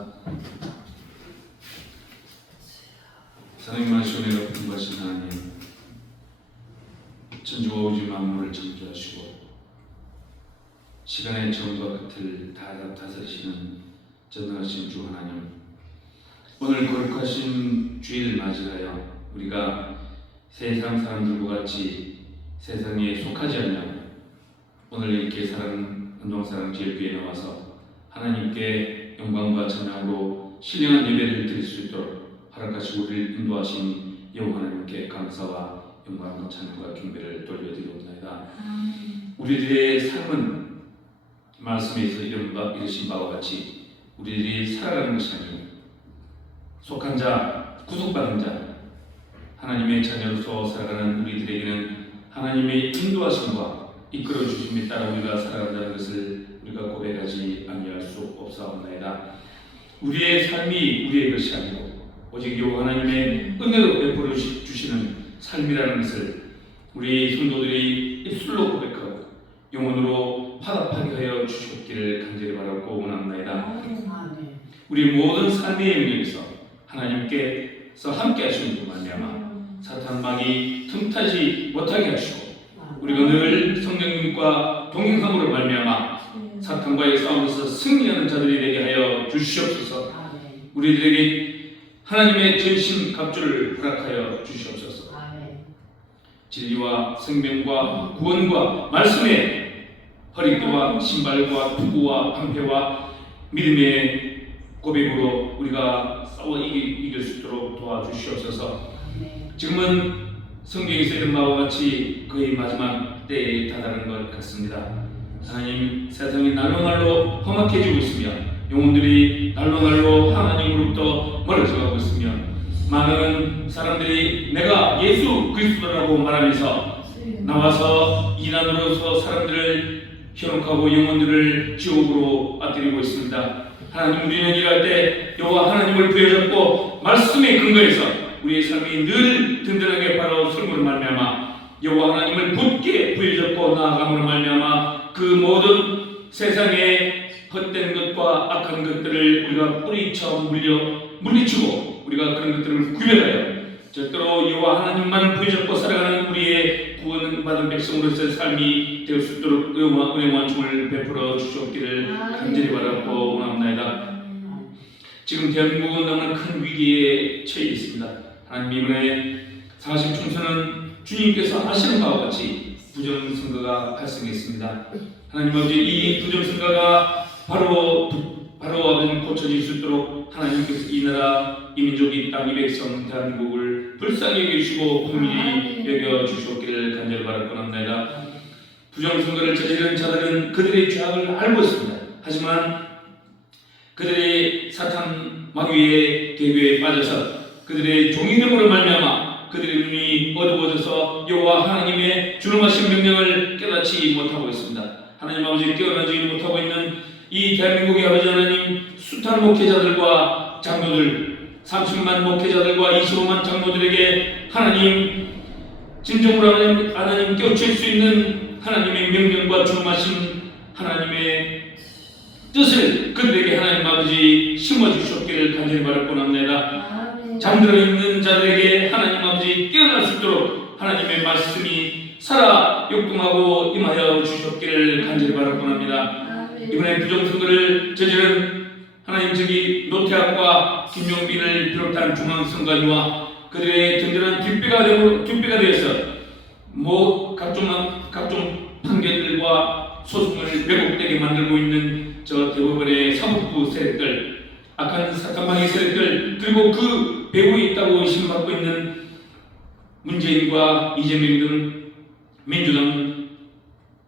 기도하겠습니다. 사랑의 말씀에 높은 것이 하나님, 천주와 우주 만물을 창조하시고 시간의 처음과 끝을 다 다스리시는 전능하신 주 하나님, 오늘 거룩하신 주일을 맞이하여 우리가 세상 사람들과 같이 세상에 속하지 않냐, 오늘 이렇게 운동사랑 제일교회에 나와서 하나님께 영광과 찬양으로 신령한 예배를 드릴 수 있도록 허락하시고 우리를 인도하신 여호와 하나님께 감사와 영광과 찬양과 경배를 돌려드리옵나이다. 우리들의 삶은 말씀에서 이르신 바와 같이 우리들이 살아가는 것이 아니고 속한 자, 구속받은 자, 하나님의 자녀로서 살아가는 우리들에게는 하나님의 인도하심과 이끌어 주심에 따라 우리가 살아간다는 것을 우리가 고백하지 아니할 수 없사옵나이다. 우리의 삶이 우리의 것이 아니고 오직 여호와 하나님의 은혜로 베풀어 주시는 삶이라는 것을 우리 성도들이 입술로 고백하고 영혼으로 화답하게 하여 주시옵기를 간절히 바라고 원합나이다. 우리 모든 삶의 영역에서 하나님께서 함께 하시는 분 말미암아 사탄 마귀 틈타지 못하게 하시고 우리가 늘 성령님과 동행함으로 말미암아 사탄과의 싸움에서 승리하는 자들이 되게 하여 주시옵소서. 우리들에게 하나님의 전신 갑주를 허락하여 주시옵소서. 진리와 생명과 구원과 말씀의 허리띠와 신발과 투구와 방패와 믿음의 고백으로 우리가 싸워 이길 수 있도록 도와주시옵소서. 지금은 성경에서 이런 바와 같이 거의 마지막 때에 다다른 것 같습니다. 하나님, 세상이 날로 험악해지고 있으며 영혼들이 날로 하나님으로부터 멀어져가고 있으며 많은 사람들이 내가 예수 그리스도라고 말하면서 나와서 이단으로서 사람들을 현혹하고 영혼들을 지옥으로 빠뜨리고 있습니다. 하나님, 우리는 일할 때 여호와 하나님을 부여잡고 말씀에 근거해서 우리의 삶이 늘 든든하게 바로 설물을 말미암아 여호와 하나님을 굳게 부여잡고 나아감으로 말미암아 그 모든 세상의 헛된 것과 악한 것들을 우리가 뿌리쳐 물리치고 우리가 그런 것들을 구별하여 절대로 여호와 하나님만 부여잡고 살아가는 우리의 구원받은 백성으로서의 삶이 될 수 있도록 은혜와 충을 베풀어 주시옵기를 간절히 바라고 원합나이다. 지금 대한민국은 너무나 큰 위기에 처해 있습니다. 하나님, 이번에 40총선은 주님께서 하시는 바와 같이 부정선거가 발생했습니다. 하나님 아버지, 이 부정선거가 바로 고쳐질 수 있도록 하나님께서 이 나라, 이 민족, 이 땅, 이 백성 대한민국을 불쌍히 여기시고 긍휼히 여겨 주시옵기를 간절히 바라고 합니다. 부정선거를 저지른 자들은 그들의 죄악을 알고 있습니다. 하지만 그들의 사탄 마귀의 계교에 빠져서 그들의 종이됨으로 말미암아 그들의 눈이 어두워져서 여호와 하나님의 준엄하신 명령을 깨닫지 못하고 있습니다. 하나님 아버지, 깨어나지 못하고 있는 이 대한민국의 아버지 하나님, 숱한 목회자들과 장로들, 30만 목회자들과 25만 장로들에게 하나님 진정으로 하나님 깨우칠 수 있는 하나님의 명령과 준엄하신 하나님의 뜻을 그들에게 하나님 아버지 심어주시옵기를 간절히 바라고 합니다. 잠들어 있는 자들에게 하나님 아버지 깨어날 수 있도록 하나님의 말씀이 살아 역동하고 임하여 주시옵기를 간절히 바라고 합니다. 이번에 부정선거를 저지른 하나님, 노태학과 김용빈을 비롯한 중앙선관위와 그들의 든든한 뒷배가 되어서 각종 판결들과 소송을 왜곡되게 만들고 있는 저 대법원의 사법부 세력들, 악한 사탄방의 세력들, 그리고 그 배후에 있다고 의심받고 있는 문재인과 이재명 등 민주당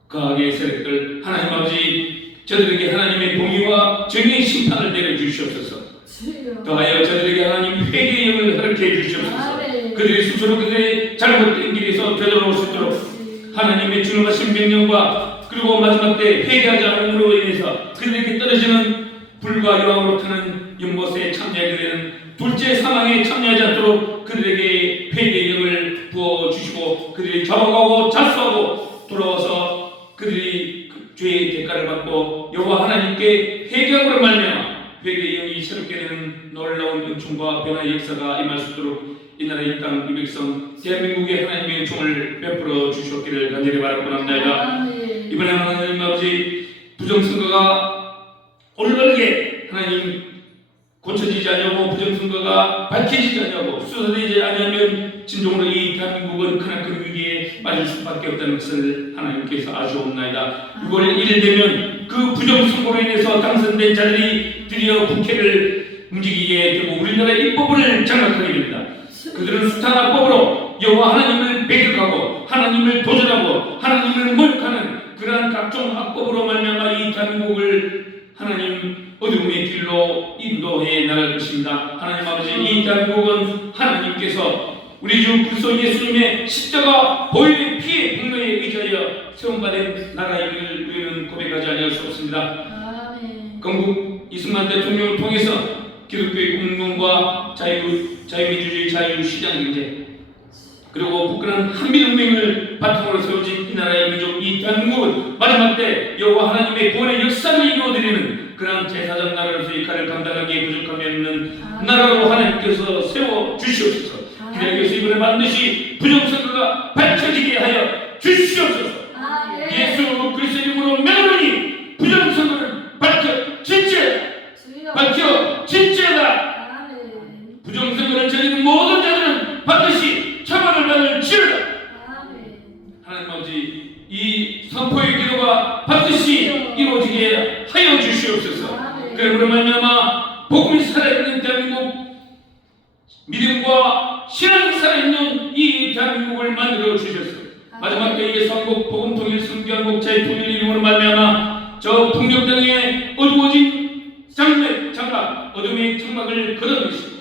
과학의 세력들, 하나님 아버지, 저들에게 하나님의 공의와 정의의 심판을 내려주시옵소서. 더하여 저들에게 하나님 회개의 영을 허락해 주시옵소서. 그들이 스스로 그들의 잘못된 길에서 되돌아올 수 있도록 하나님의 준엄하신 명령과 그리고 마지막 때 회개하지 않음으로 인해서 그들에게 떨어지는 불과 여왕으로 타는 연못에 참여하게 되는 둘째 사망에 참여하지 않도록 그들에게 회개의 영을 부어주시고 그들이 자복하고 자수하고 돌아와서 그들이 죄의 대가를 받고 여호와 하나님께 회개함으로 말미암아 회개의 영이 새롭게 되는 놀라운 은총과 변화의 역사가 임할 수 있도록 이 나라 이 땅 이 백성 대한민국에 하나님의 은총을 베풀어 주셨기를 간절히 바라고 합니다. 이번에 하나님 아버지 부정선거가 올바르게 하나님 고쳐지지 않냐고 부정선거가 밝혀지지 않냐고 수사되지 않으면 진정으로 이 대한민국은 크나큰 위기에 빠질 수밖에 없다는 것을 하나님께서 아시옵나이다. 6월 1일 되면 그 부정선거로 인해서 당선된 자들이 드디어 국회를 움직이게 되고 우리나라의 입법을 장악하게 됩니다. 그들은 숱한 악법으로 여호와 하나님을 배격하고 하나님을 도전하고 하나님을 모욕하는 그러한 각종 악법으로 말미암아 이 대한민국을 하나님 어둠의 길로 인도해 나갈 것입니다. 하나님 아버지 이 대한민국은 하나님께서 우리 주 그리스도 예수님의 십자가 보혈의 피의 공로에 의지하여 세움받은 나라임을 우리는 고백하지 아니할 수 없습니다. 건국 이승만 대통령을 통해서 기독교의 공론과 자유민주주의 자유시장경제 그리고 굳건한 한미동맹을 바탕으로 세워진 이 나라의 민족 이 대한민국은 마지막 때 여호와 하나님의 구원의 역사를 이루어드리는 그런 제사장 나라로서 역할을 감당하기에 부족함이 없는 나라로 하나님께서 세워주시옵소서. 기다리겠소. 이번에 반드시 부정선거가 밝혀지게 하여 주시옵소서. 예수 그리스도 이름으로 명하노니 부정선거는 밝혀질지어다. 부정선거를 저지른 모든 자들은 반드시 처벌을 받을지어다. 하나님 아버지 이 선포의 기도가 반드시 이루어지게 하여 주시옵소서. 그러므로 말미암아 복음이 살아있는 대한민국 믿음과 신앙이 살아있는 이 대한민국을 만들어 주셨소. 마지막 때에 선국 복음 통일 선교한국 재통일 이름으로 말미암아 저 폭력 땅에 어두워진 장막 어둠의 장막을 걷어내시고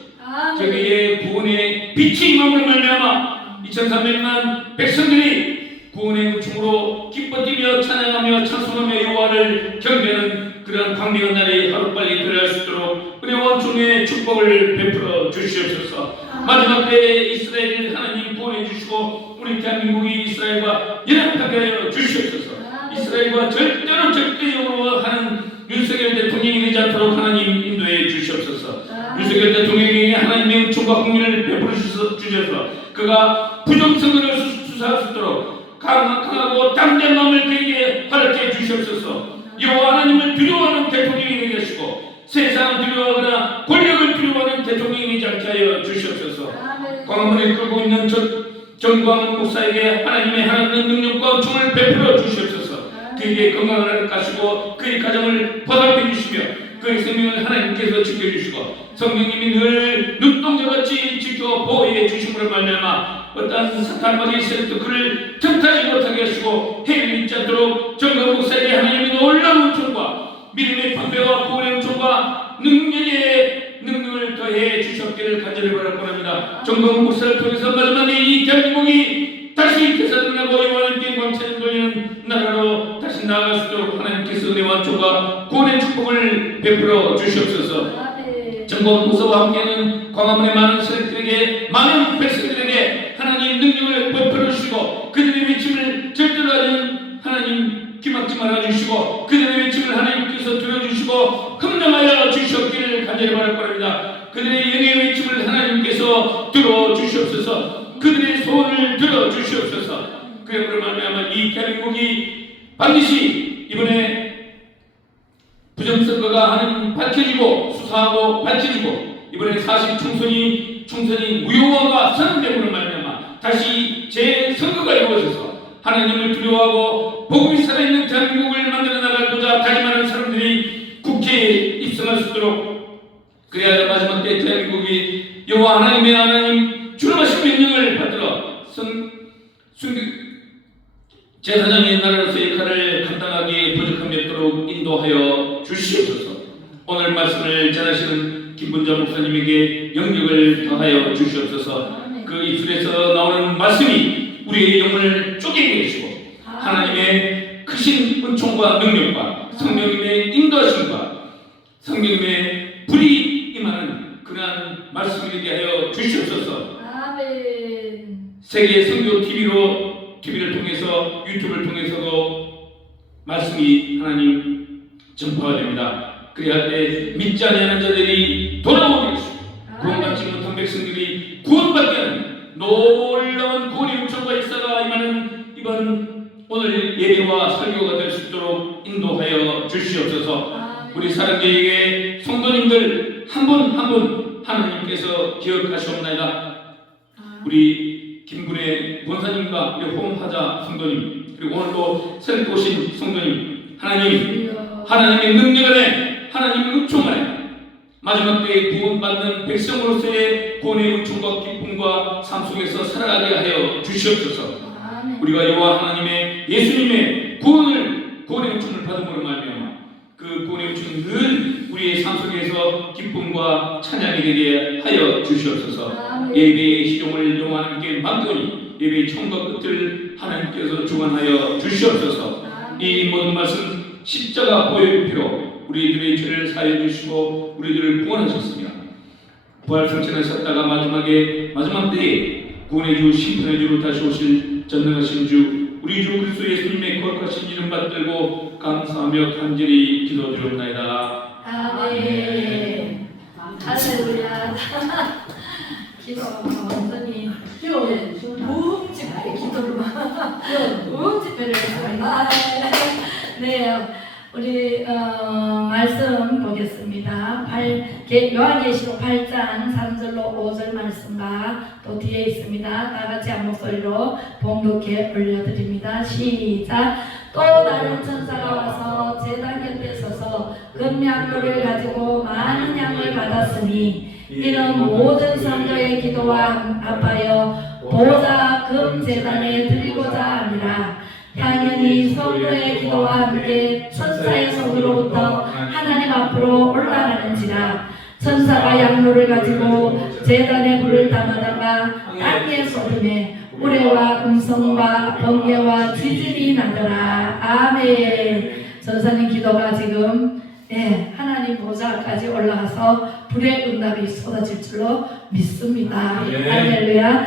저기에 구원의 빛이 임함으로 말미암아 2300만 백성들이 구원의 은총으로 기뻐 뛰며 찬양하며 찬송하며 여호와를 경배하는 그러한 광명한 날이 하루빨리 들어갈 수 있도록 은혜와 종의 축복을 베풀어 주시옵소서. 마지막 때에 이스라엘을 하나님 구원해 주시고 우리 대한민국이 이스라엘과 연합하게 하여 주시옵소서. 이스라엘과 절대적으로 하는 윤석열 대통령이 되지 않도록 하나님 인도해 주시옵소서. 윤석열 대통령에게 하나님의 은총과 공의를 베풀어 주셔서 그가 부정선거를 수사할 수 있도록 강하고 담대한 마음을 그에게 허락해 주시옵소서. 여호와 하나님을 두려워하는 대통령이 되게 하시고 세상을 두려워하거나 권력을 두려워하는 대통령이 되지 않게 하여 주시옵소서. 광화문에 끌고 있는 정광훈 목사에게 하나님의 하나님의 능력과 은총을 베풀어 주시옵소서. 그에게 건강을 가시고 그의 가정을 보살펴 주시며 그의 생명을 하나님께서 지켜주시고 성령님이 늘 눈동자같이 지켜 보호해 주심으로 말미암아 어떠한 사탄마귀의 세력도 그를 틈타지 못하게 하시고 해를 잊지 않도록 정광훈 목사에게 하나님의 놀라운 은총과 믿음의 방패와 구원의 은총과 능력을 더해 주셨기를 간절히 바라고 합니다. 정광훈 목사를 통해서 마지막에 이 대한민국이 다시 되살아나고 여호와의 광채를 돌리는 나라로 다시 나아갈 수 있도록 하나님께서 은혜와 은총과 구원의 축복을 베풀어 주시옵소서. 정광훈 목사와 함께하는 광화문의 많은 세력들에게 많은 백성들에게 하나님 능력을 베풀어 주시고 그들의 외침을 절대로 하는 하나님 기막지 말아 주시고 그들의 외침을 하나님께서 들어주시고 흥명하여 주시옵기를 간절히 바라고 합니다. 그들의 영의 외침을 하나님께서 들어주시옵소서. 그들의 소원을 들어주시옵소서. 그러므로 말미암아 이 대한민국이 반드시 이번에 부정선거가 밝혀지고 수사하고 밝혀지고 이번에 40 총선이 무효화가 선언됨으로 말미암아 다시 재선거가 이루어져서 하나님을 두려워하고 복음이 살아있는 대한민국을 만들어 나가고자 다짐하는 사람들이 국회에 입성할 수 있도록 그래야 마지막 때 대한민국이 여호와 하나님 주름하신 명령을 받들어 제사장의 나라로서 역할을 감당하기에 부족함이 없도록 인도하여 주시옵소서. 오늘 말씀을 전하시는 김분자 목사님에게 영역을 더하여 주시옵소서. 그 입술에서 나오는 말씀이 우리의 영혼을 쪼개게 해주시고 하나님의 크신 은총과 능력과 성령님의 인도하심과 성령님의 불이 임하는 그러한 말씀이 되게 하여 주시옵소서. 세계 선교 TV를 통해서 유튜브를 통해서도 말씀이 하나님 전파가 됩니다. 그래야 때 믿지 않는 자들이 돌아오게 하시고 구원받지 못한 백성들이 구원받게 하는 놀라운 구원의 은총과 역사가 임하는 이번 오늘 예배와 설교가 될 수 있도록 인도하여 주시옵소서. 우리 사랑교회의 성도님들 한 분 한 분 하나님께서 기억하시옵나이다. 우리 김군의 본사님과 우리 홍하자 성도님, 그리고 오늘 또 새롭게 오신 성도님, 하나님의 능력 안에, 하나님의 은총 안에 마지막 때에 구원받는 백성으로서의 구원의 은총과 기쁨과 삶 속에서 살아가게 하여 주시옵소서. 우리가 여호와 하나님의 예수님의 구원의 은총을 받음으로 말미암아 그 구원의 은총은 늘 우리의 삶 속에서 기쁨과 찬양이 되게 하여 주시옵소서. 예배의 시종을 여호와 하나님께 맡기오니 예배의 처음과 끝을 하나님께서 주관하여 주시옵소서. 이 모든 말씀 십자가 보혈의 피로 우리들의 죄를 사하여 주시고 우리들을 구원하셨으며 부활 승천하셨다가 마지막 때에 구원의 주 심판의 주로 다시 오실 전능하신 주 우리 주 그리스도 예수님의 거룩하신 이름 받들고 감사하며 간절히 기도드리옵나이다. 아멘. 할렐루야. 기도 완전히 무음집회 기도를 무음집회를 했습니다. 네, 우리 말씀 보겠습니다. 요한계시록 8장 3절로 5절 말씀과 또 뒤에 있습니다. 다 같이 한 목소리로 봉독해 올려드립니다. 시작. 또 다른 천사가 와서 제단 곁에 서서 금양로를 가지고 많은 양을 받았으니 이는 모든 성도의 기도와 합하여 보좌 금제단에 드리고자 함이라. 당연히 성도의 기도와 함께 천사의 손으로부터 하나님 앞으로 올라가는지라. 천사가 양로를 가지고 제단에 불을 담아다가 땅에 쏟음에 우레와 음성과 번개와 지진이 나더라. 아멘. 전사님 기도가 지금 하나님 보좌까지 올라가서 불의 응답이 쏟아질 줄로 믿습니다. 할렐루야.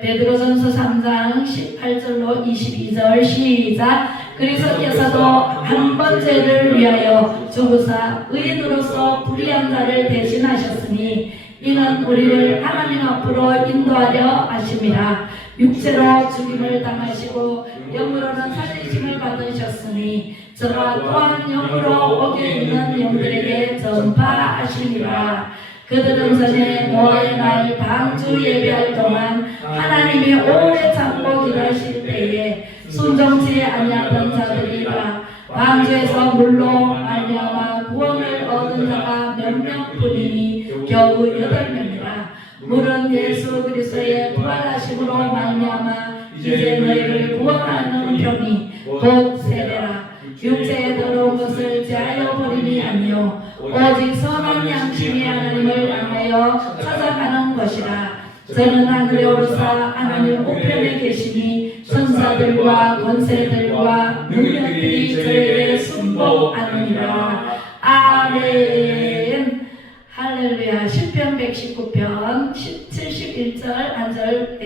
베드로전서 3장 18절로 22절 시작. 그리스도께서도 한 번 죄를 위하여 죽으사 의인으로서 불의한 자를 대신하셨으니 이는 우리를 하나님 앞으로 인도하려 하심이라. 육체로 죽임을 당하시고 영으로는 살리심을 받으셨으니 저가 또한 영으로 옥에 있는 영들에게 전파하시니라. 그들은 전에 노아의 날 방주 예배할 동안 하나님이 오래 참고 기다리실 때에 순종치 아니하던 자들이라. 방주에서 물로 말미암아 구원을 얻은 자가 몇 명뿐이니 겨우 8명이라. 물은 예수 그리스도의 부활하심으로 말미암아 이제 너희를 구원하는 병이 곧 세례라. 육체에 들어온 것을 제하여 버림이 아니요 오직 선한 양심이 하나님을 향하여 찾아가는 것이라. 저는 하늘에 오르사 하나님 우편에 계시니 천사들과 권세들과 능력들이 저에게 순복하느니라. 아멘. 할렐루야. 시편 119편 71절 한절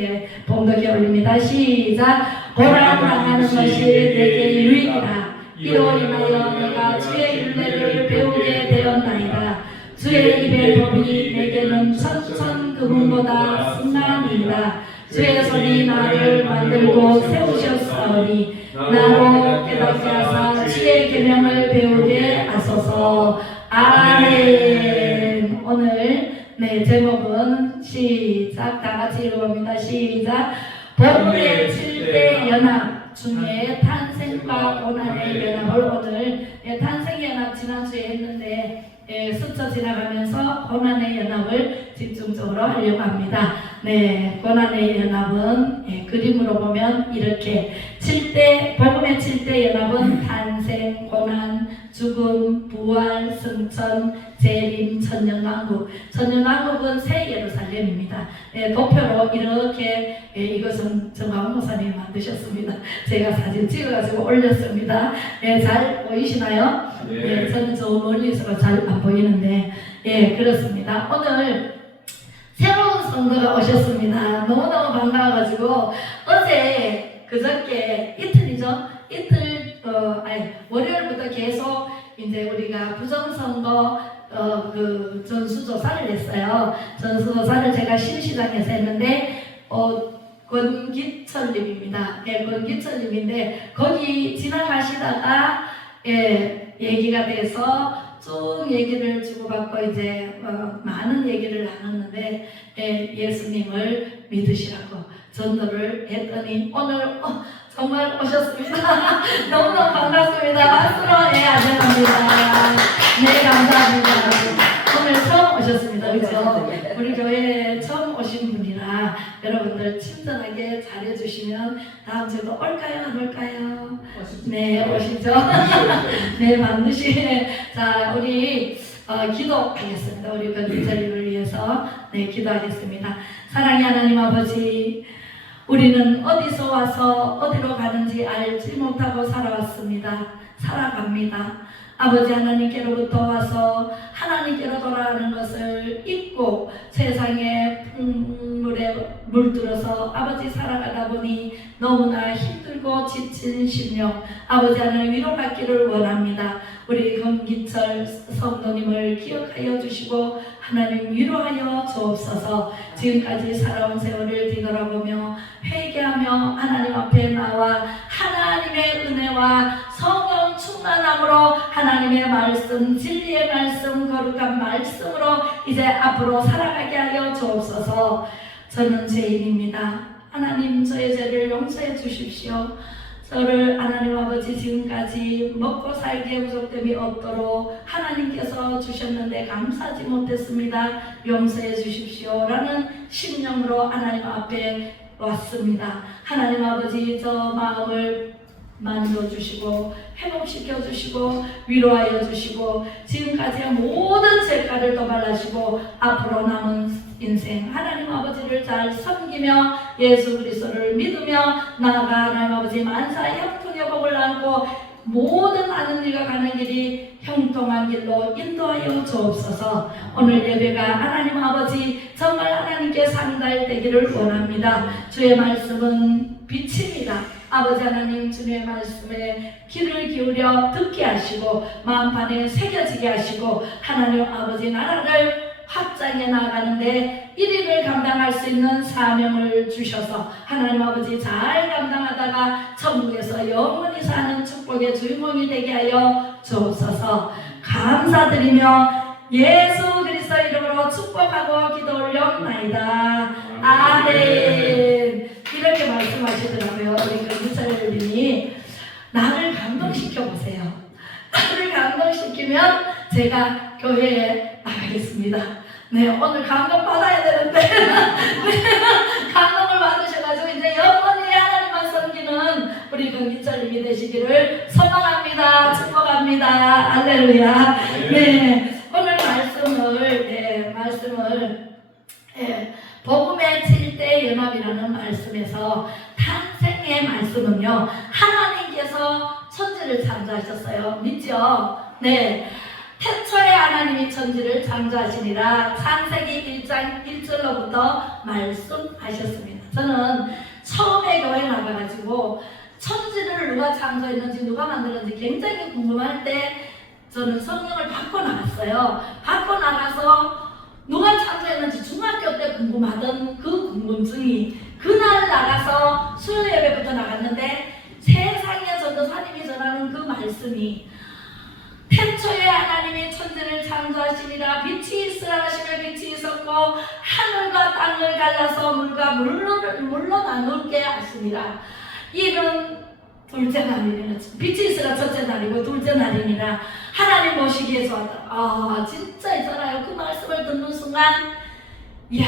봉독해 올립니다. 시작. 보라 당하는 것이 내게 유익이라. 이로 인하여 내가 주의 율례를 배우게 되었나이다. 주의 입의 법이 내게는 천천 금은보다 승하니이다. 주의 손이 나를 만들고 세우셨사오니 나로 깨닫게 하사 주의 계명을 배우게 하소서. 아멘. 오늘 제목은 시작 다 같이 읽어봅니다. 시작. 복음의 7대 연합 중에 탄생과 고난의 연합을 오늘 탄생의 연합 지난주에 했는데 스쳐 지나가면서 고난의 연합을 집중적으로 하려고 합니다. 고난의 연합은 그림으로 보면 이렇게 복음의 7대 연합은 탄생, 고난, 죽음, 부활, 승천, 재림, 천년왕국. 천년왕국은 새 예루살렘입니다. 도표로 이렇게 이것은 정광 목사님이 만드셨습니다. 제가 사진 찍어가지고 올렸습니다. 잘 보이시나요? 저는 저 멀리서 잘 안 보이는데 그렇습니다. 오늘 새로운 성도가 오셨습니다. 너무너무 반가워가지고 어제 그저께 이틀이죠. 월요일부터 계속 이제 우리가 부정선거 그 전수조사를 했어요. 전수조사를 제가 신시장에서 했는데 권기철님입니다. 예, 권기철님인데 거기 지나가시다가 얘기가 돼서 쭉 얘기를 주고받고 이제 많은 얘기를 나눴는데 예수님을 믿으시라고 전도를 했더니 오늘 정말 오셨습니다. 너무너무 반갑습니다. 박수로 안녕합니다. 네, 감사합니다. 오늘 처음 오셨습니다. 그렇죠? 우리 교회에 처음 오신 분이라 여러분들 친절하게 잘해주시면 다음 주에도 올까요? 안 올까요? 네, 오시죠? 네, 반드시. 자, 우리 기도하겠습니다. 우리 권기철님을 위해서 기도하겠습니다. 사랑의 하나님 아버지, 우리는 어디서 와서 어디로 가는지 알지 못하고 살아갑니다. 아버지 하나님께로부터 와서 하나님께로 돌아가는 것을 잊고 세상의 풍물에 물들어서 아버지 살아가다 보니 너무나 힘들고 지친 심령, 아버지 하나님 위로받기를 원합니다. 우리 권기철 성도님을 기억하여 주시고 하나님 위로하여 주옵소서. 지금까지 살아온 세월을 뒤돌아보며 회개하며 하나님 앞에 나와 하나님의 은혜와 성령 충만함으로 하나님의 말씀, 진리의 말씀, 거룩한 말씀으로 이제 앞으로 살아가게 하여 주옵소서. 저는 죄인입니다. 하나님, 저의 죄를 용서해 주십시오. 저를 하나님 아버지 지금까지 먹고 살기에 부족됨이 없도록 하나님께서 주셨는데 감사하지 못했습니다. 용서해 주십시오 라는 심령으로 하나님 앞에 왔습니다. 하나님 아버지, 저 마음을 만져주시고 회복시켜주시고 위로하여 주시고 지금까지의 모든 죄가를 도발하시고 앞으로 남은 인생 하나님 아버지를 잘 섬기며 예수 그리스도를 믿으며 나아가 하나님 아버지 만사의 형통의 복을 안고 모든 아는 일과 가는 길이 형통한 길로 인도하여 주옵소서. 오늘 예배가 하나님 아버지 정말 하나님께 상달되기를 원합니다. 주의 말씀은 빛입니다. 아버지 하나님, 주님의 말씀에 귀를 기울여 듣게 하시고 마음판에 새겨지게 하시고 하나님 아버지 나라를 확장해 나가는데 1인을 감당할 수 있는 사명을 주셔서 하나님 아버지 잘 감당하다가 천국에서 영원히 사는 축복의 주인공이 되게 하여 주옵소서. 감사드리며 예수 그리스도 이름으로 축복하고 기도 올려옵나이다. 아멘. 이렇게 말씀하시더라고요. 우리 권기철님이 나를 감동시켜 보세요. 나를 감동시키면 제가 교회에 나가겠습니다. 네, 오늘 감동 받아야 되는데 감동을 받으셔가지고 이제 영원히 하나님만 섬기는 우리 권기철님이 되시기를 소망합니다. 축복합니다. 할렐루야. 네, 오늘 말씀을 복음의 7대 연합이라는 말씀에서 탄생의 말씀은요, 하나님께서 천지를 창조하셨어요. 믿죠? 네. 태초에 하나님이 천지를 창조하시니라 창세기 1장 1절로부터 말씀하셨습니다. 저는 처음에 교회 나가가지고 천지를 누가 창조했는지 누가 만들었는지 굉장히 궁금할 때 저는 성령을 받고 나갔어요. 받고 나가서 누가 창조했는지 중학교 때 궁금하던 그 궁금증이 그날 나가서 수요 예배부터 나갔는데 세상의 전도사님이 전하는 그 말씀이 태초에 하나님이 천지를 창조하시니라 빛이 있으라 하시며 빛이 있었고 하늘과 땅을 갈라서 물과 물로 나누게 하시니라. 이는 둘째 날이니라. 빛이 있으라 첫째 날이고 둘째 날이니라. 하나님 모시기 위해서 왔다. 진짜 있잖아요. 그 말씀을 듣는 순간 이야,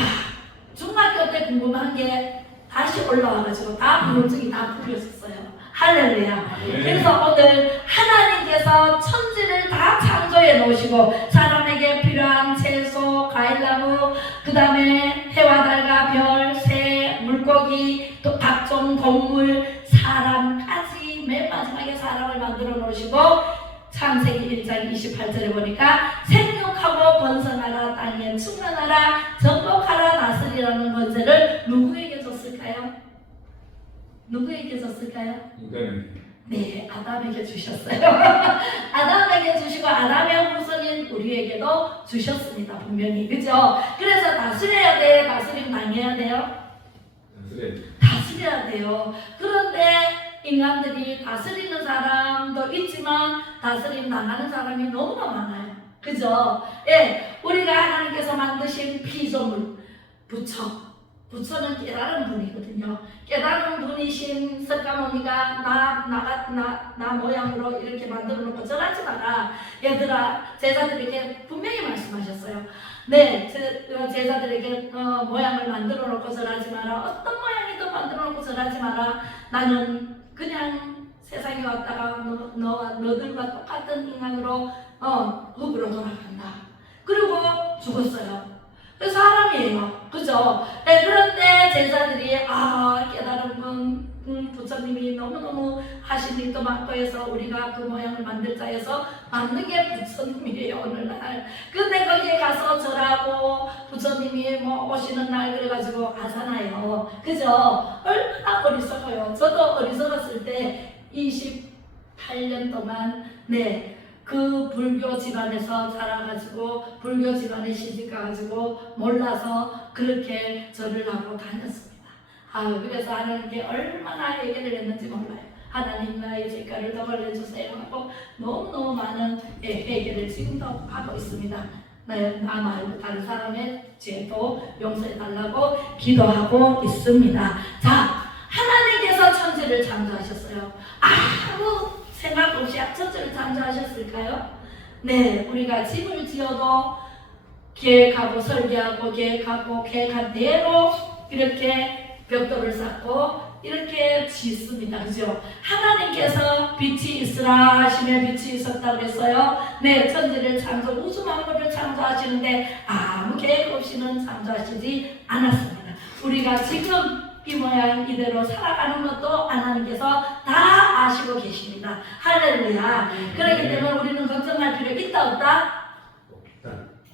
중학교 때 궁금한 게 다시 올라와가지고 다 궁금증이 다 풀렸었어요. 할렐루야. 그래서 오늘 하나님께서 천지를 다 창조해 놓으시고 사람에게 필요한 채소, 과일나무, 그 다음에 해와 달과 별, 새, 물고기, 또 각종 동물, 사람까지 맨 마지막에 사람을 만들어 놓으시고 창세기 1장 28절에 보니까 생육하고 번성하라, 땅에 충만하라, 정복하라, 다스리라는 권세를 누구에게 줬을까요? 누구에게 줬을까요? 네, 아담에게 주셨어요. 아담에게 주시고 아담의 후손인 우리에게도 주셨습니다. 분명히. 그죠? 그래서 다스려야 돼. 다스림 당해야 돼요. 다스려야 돼요. 그런데 인간들이 다스리는 사람도 있지만 다스림 당하는 사람이 너무나 많아요. 그죠? 예, 우리가 하나님께서 만드신 피조물, 부처는 깨달은 분이거든요. 깨달은 분이신 석가모니가 나 모양으로 이렇게 만들어 놓고 절하지 마라. 얘들아, 제자들에게 분명히 말씀하셨어요. 네, 제자들에게 모양을 만들어 놓고 절하지 마라. 어떤 모양이든 만들어 놓고 절하지 마라. 나는 그냥 세상에 왔다가 너들과 똑같은 인간으로 흙으로 돌아간다. 그리고 죽었어요. 그 사람이에요. 그죠? 네, 그런데 제자들이 깨달은 분 부처님이 너무너무 하신 일도 많고 해서 우리가 그 모양을 만들자 해서 만든 게 부처님이에요. 오늘날. 근데 거기에 가서 절하고 부처님이 오시는 날 그래가지고 가잖아요. 그죠? 얼마나 어리석어요. 저도 어리석었을 때 28년 동안 그 불교 집안에서 자라가지고 불교 집안에 시집가가지고 몰라서 그렇게 절을 하고 다녔습니다. 그래서 하나님께 얼마나 얘기를 했는지 몰라요. 하나님 나의 죄가를 더 벌려주세요 하고 너무너무 많은 얘기를 지금도 하고 있습니다. 나 말고 다른 사람의 죄도 용서해달라고 기도하고 있습니다. 자, 하나님께서 천지를 창조하셨어요. 아무 생각 없이 천지를 창조하셨을까요? 네, 우리가 집을 지어도 계획하고 설계하고 계획한 대로 이렇게 벽돌을 쌓고 이렇게 짓습니다. 그죠? 하나님께서 빛이 있으라 하시면 빛이 있었다고 그랬어요. 네, 천지를 우주 만물을 창조하시는데 아무 계획 없이는 창조하시지 않았습니다. 우리가 지금 이 모양 이대로 살아가는 것도 하나님께서 다 아시고 계십니다. 할렐루야. 그렇기 때문에 우리는 걱정할 필요 있다 없다?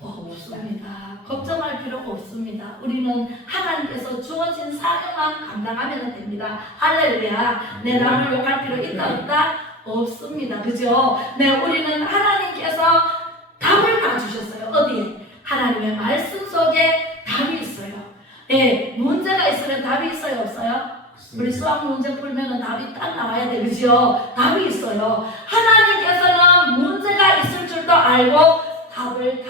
없습니다. 걱정할 필요가 없습니다. 우리는 하나님께서 주어진 사명만 감당하면 됩니다. 할렐루야. 내 남을 욕할 필요 있다 없다? 없습니다. 그죠? 네, 우리는 하나님께서 답을 다 주셨어요. 어디에? 하나님의 말씀 속에 답이 있어요. 네, 문제가 있으면 답이 있어요, 없어요? 우리 수학 문제 풀면 답이 딱 나와야 돼, 그죠? 답이 있어요. 하나님께서는 문제가 있을 줄도 알고 답을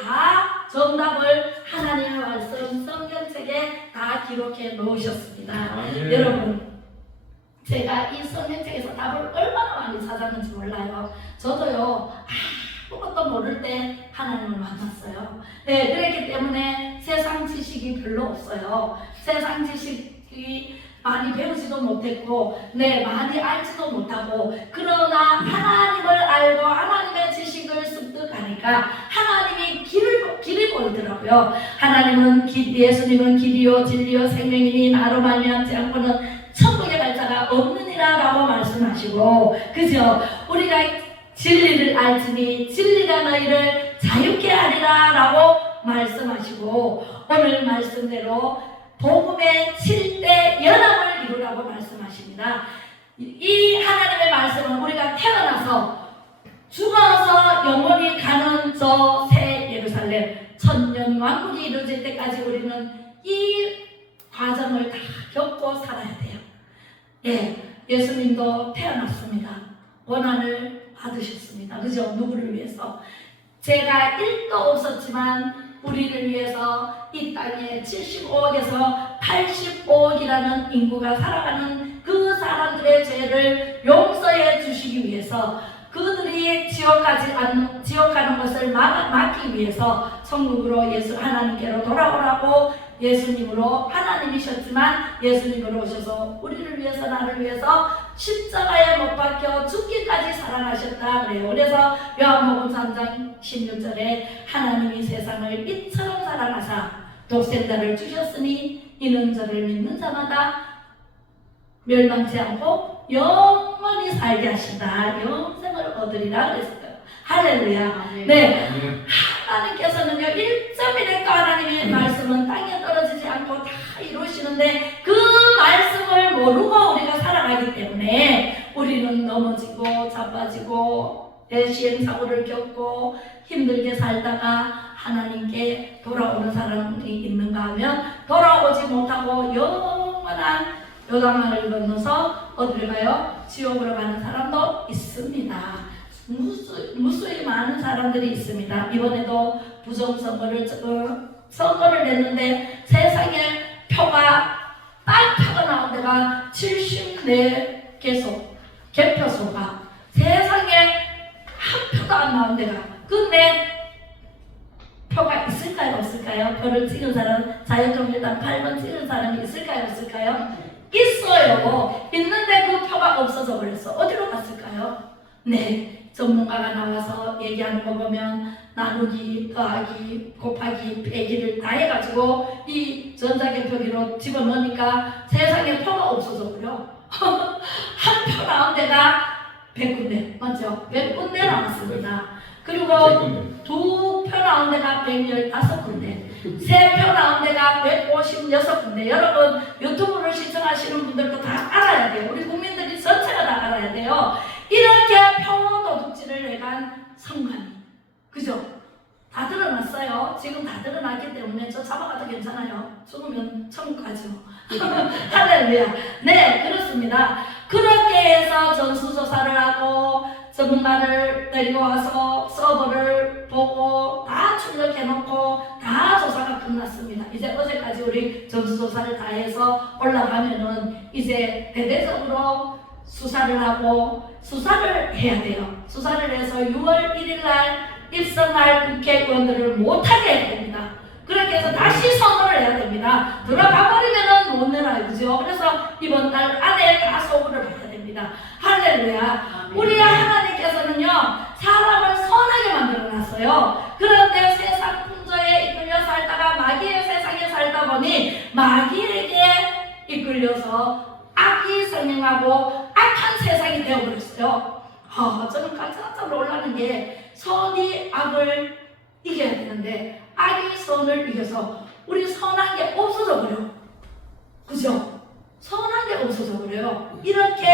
정답을 하나님의 말씀 성경책에 다 기록해 놓으셨습니다. 여러분, 제가 이 성경책에서 답을 얼마나 많이 찾았는지 몰라요. 저도요, 아무것도 모를 때 하나님을 만났어요. 네, 그렇기 때문에 세상 지식이 별로 없어요. 세상 지식이 많이 배우지도 못했고, 많이 알지도 못하고, 그러나 하나님을 알고 하나님의 지식을 습득하니까 하나님이 길을 보이더라고요. 예수님은 길이요 진리요 생명이니 나로 말미암지 않고는 천국에 갈 자가 없느니라 라고 말씀하시고, 그죠? 우리가 진리를 알지니 진리가 너희를 자유케 하리라 라고 말씀하시고, 오늘 말씀대로 복음의 7대 연합을 이루라고 말씀하십니다. 이 하나님의 말씀은 우리가 태어나서 죽어서 영원히 가는 저 새 예루살렘 천년 왕국이 이루어질 때까지 우리는 이 과정을 다 겪고 살아야 돼요. 예수님도 태어났습니다. 고난을 받으셨습니다. 그죠? 누구를 위해서? 제가 1도 없었지만 우리를 위해서 이 땅에 75억에서 85억이라는 인구가 살아가는 그 사람들의 죄를 용서해 주시기 위해서, 그들이 지옥가는 것을 막기 위해서 천국으로 하나님께로 돌아오라고 예수님으로, 하나님이셨지만 예수님으로 오셔서 우리를 위해서, 나를 위해서 십자가에 못 박혀 죽기까지 사랑하셨다 그래요. 그래서 요한복음 3장 16절에 하나님이 세상을 이처럼 사랑하사 독생자를 주셨으니 이는 저를 믿는 자마다 멸망치 않고 영원히 살게 하신다. 영생을 얻으리라 그랬어요. 할렐루야. 네. 하나님께서는요, 1.1획도 하나님의 말씀은 땅에 떨어지지 않고 다 이루시는데 그 말씀을 모르고 우리가 살아가기 때문에 우리는 넘어지고 자빠지고 시행착오를 겪고 힘들게 살다가 하나님께 돌아오는 사람이 있는가 하면 돌아오지 못하고 영원한 요단강을 건너서 어디를 가요? 지옥으로 가는 사람도 있습니다. 무수히 많은 사람들이 있습니다. 이번에도 부정선거를 냈는데 세상에 표가 딱 표가 나온 데가 74개소 개표소가 세상에 한 표도 안 나온 데가 근데 표가 있을까요? 없을까요? 표를 찍은 사람 자유정의당 8번 찍은 사람이 있을까요? 없을까요? 있어요. 있는데 그 표가 없어져 버렸어. 어디로 갔을까요? 네, 전문가가 나와서 얘기하는 거 보면 나누기, 더하기, 곱하기, 빼기를 다 해가지고 이 전자개표기로 집어넣으니까 세상에 표가 없어져 버려. 한 표 나온 데가 100군데 맞죠? 100군데 나왔습니다. 그리고 2표 나온 데가 115군데 3표 나온 데가 156군데 여러분 유튜브를 시청하시는 분들도 다 알아야 돼요. 우리 국민들이 전체가 다 알아야 돼요. 이렇게 표 도둑질을 해간 성관이 그죠? 다 드러났어요. 지금 다 드러났기 때문에 저 잡아가도 괜찮아요. 죽으면 천국 가죠. 할렐루야. 네, 그렇습니다. 그렇게 해서 전수조사를 하고 전문가를 데리고 와서 서버를 보고 다 출력해놓고 다 조사가 끝났습니다. 이제 어제까지 우리 전수조사를 다 해서 올라가면은 이제 대대적으로 수사를 하고 수사를 해야 돼요. 수사를 해서 6월 1일날 입성할 국회의원들을 못하게 해야 됩니다. 그렇게 해서 다시 선언을 해야 됩니다. 들어가 버리면은 못 내놔요. 그죠? 그래서 이번 달 안에 다 소구를 받아야 됩니다. 할렐루야. 우리 하나님께서는요, 사람을 선하게 만들어 놨어요. 그런데 세상 풍조에 이끌려 살다가 마귀의 세상에 살다 보니 마귀에게 이끌려서 악이 성행하고 악한 세상이 되어버렸어요. 저는 깜짝깜짝 놀라는 게 선이 악을 이겨야 되는데 악이 선을 이겨서 우리 선한 게 없어져 버려. 그죠? 선한 게 없어져 버려요. 이렇게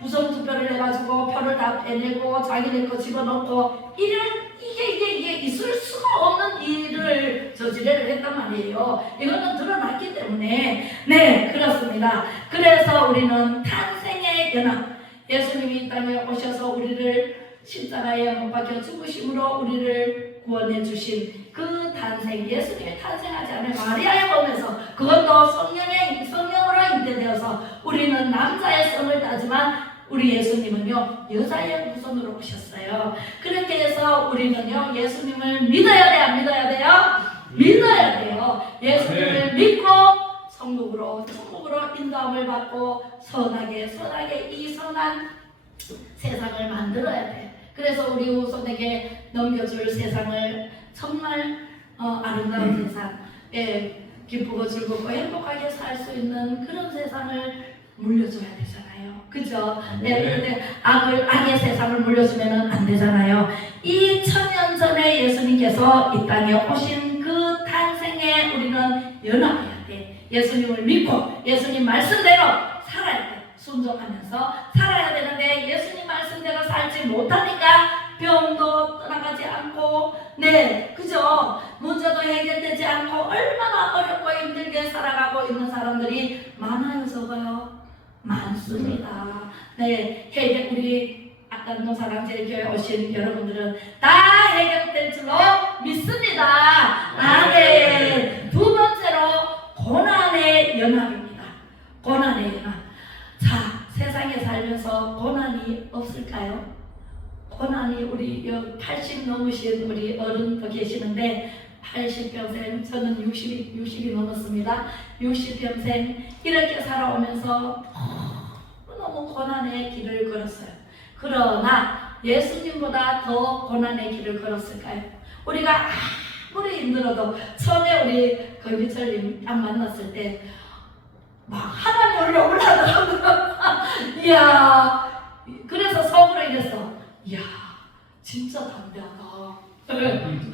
부정투표를 해가지고 표를 다 빼내고 자기네 거 집어넣고 이게 있을 수가 없는 일을 저지레를 했단 말이에요. 이거는 드러났기 때문에 네 그렇습니다. 그래서 우리는 탄생의 연합 예수님이 이 땅에 오셔서 우리를 십자가에 못 박혀 죽으심으로 우리를 구원해 주신 그 탄생 예수님이 탄생하지 않은 마리아의 몸에서 그것도 성령으로 잉태되어서 우리는 남자의 성을 따지만 우리 예수님은요 여자의 후손으로 오셨어요. 그렇게 해서 우리는요 예수님을 믿어야 돼 안 믿어야 돼요? 믿어야 돼요. 예수님을 믿고 천국으로 인도함을 받고 선하게 이 선한 세상을 만들어야 돼. 그래서 우리 후손에게 넘겨줄 세상을 정말 아름다운 세상, 기쁘고 즐겁고 행복하게 살 수 있는 그런 세상을 물려줘야 되잖아요. 그죠? 네, 그런데 악의 세상을 물려주면 안 되잖아요. 2000년 전에 예수님께서 이 땅에 오신 그 탄생에 우리는 연합해야 돼. 예수님을 믿고 예수님 말씀대로 살아야 돼. 순종하면서 살아야 되는데 예수님 말씀대로 살지 못하니까 병도 떠나가지 않고 네 그죠? 문제도 해결되지 않고 얼마나 어렵고 힘들게 살아가고 있는 사람들이 많아요 적어요? 많습니다. 네 우리 악단동사랑제일교회 오신 여러분들은 다 해결될 줄로 믿습니다. 아멘. 두 번째로 고난의 연합입니다. 고난의 연합. 자, 세상에 살면서 고난이 없을까요? 고난이 우리 80 넘으신 우리 어른도 계시는데 80평생 저는 60이 넘었습니다. 60평생 이렇게 살아오면서 너무 고난의 길을 걸었어요. 그러나 예수님보다 더 고난의 길을 걸었을까요? 우리가 아무리 힘들어도 처음에 우리 걸비철님 딱 만났을 때 막 하나님 올라오더라고요. 이야, 그래서 속으로 이랬어. 이야, 진짜 담대하다.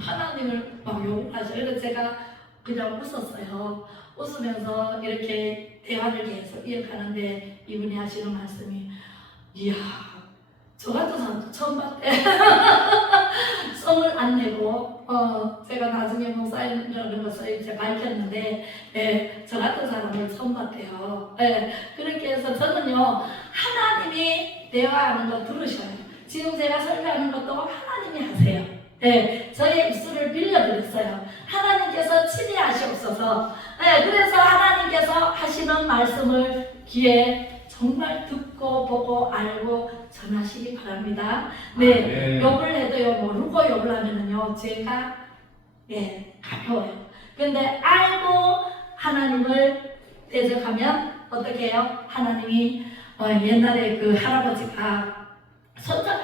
하나님을 막 욕하죠. 그래서 제가 그냥 웃었어요. 웃으면서 이렇게 대화를 계속 이어가는데 이분이 하시는 말씀이 이야, 저 같은 사람도 처음 봤대. 성을 안 내고, 제가 나중에 목사님이라는 것을 이제 밝혔는데, 예, 저 같은 사람을 처음 봤대요. 예, 그렇게 해서 저는요, 하나님이 대화하는 거 들으셔요. 지금 제가 설교하는 것도 하나님이 하세요. 예, 저의 입술을 빌려드렸어요. 하나님께서 친히하시옵소서. 예, 그래서 하나님께서 하시는 말씀을 귀에 정말 듣고 보고 알고 전하시기 바랍니다. 네, 욕을 해도요, 모르고 욕을 하면은요, 죄가 가벼워요. 근데 알고 하나님을 대적하면 어떻게 해요? 하나님이 옛날에 그 할아버지가 손자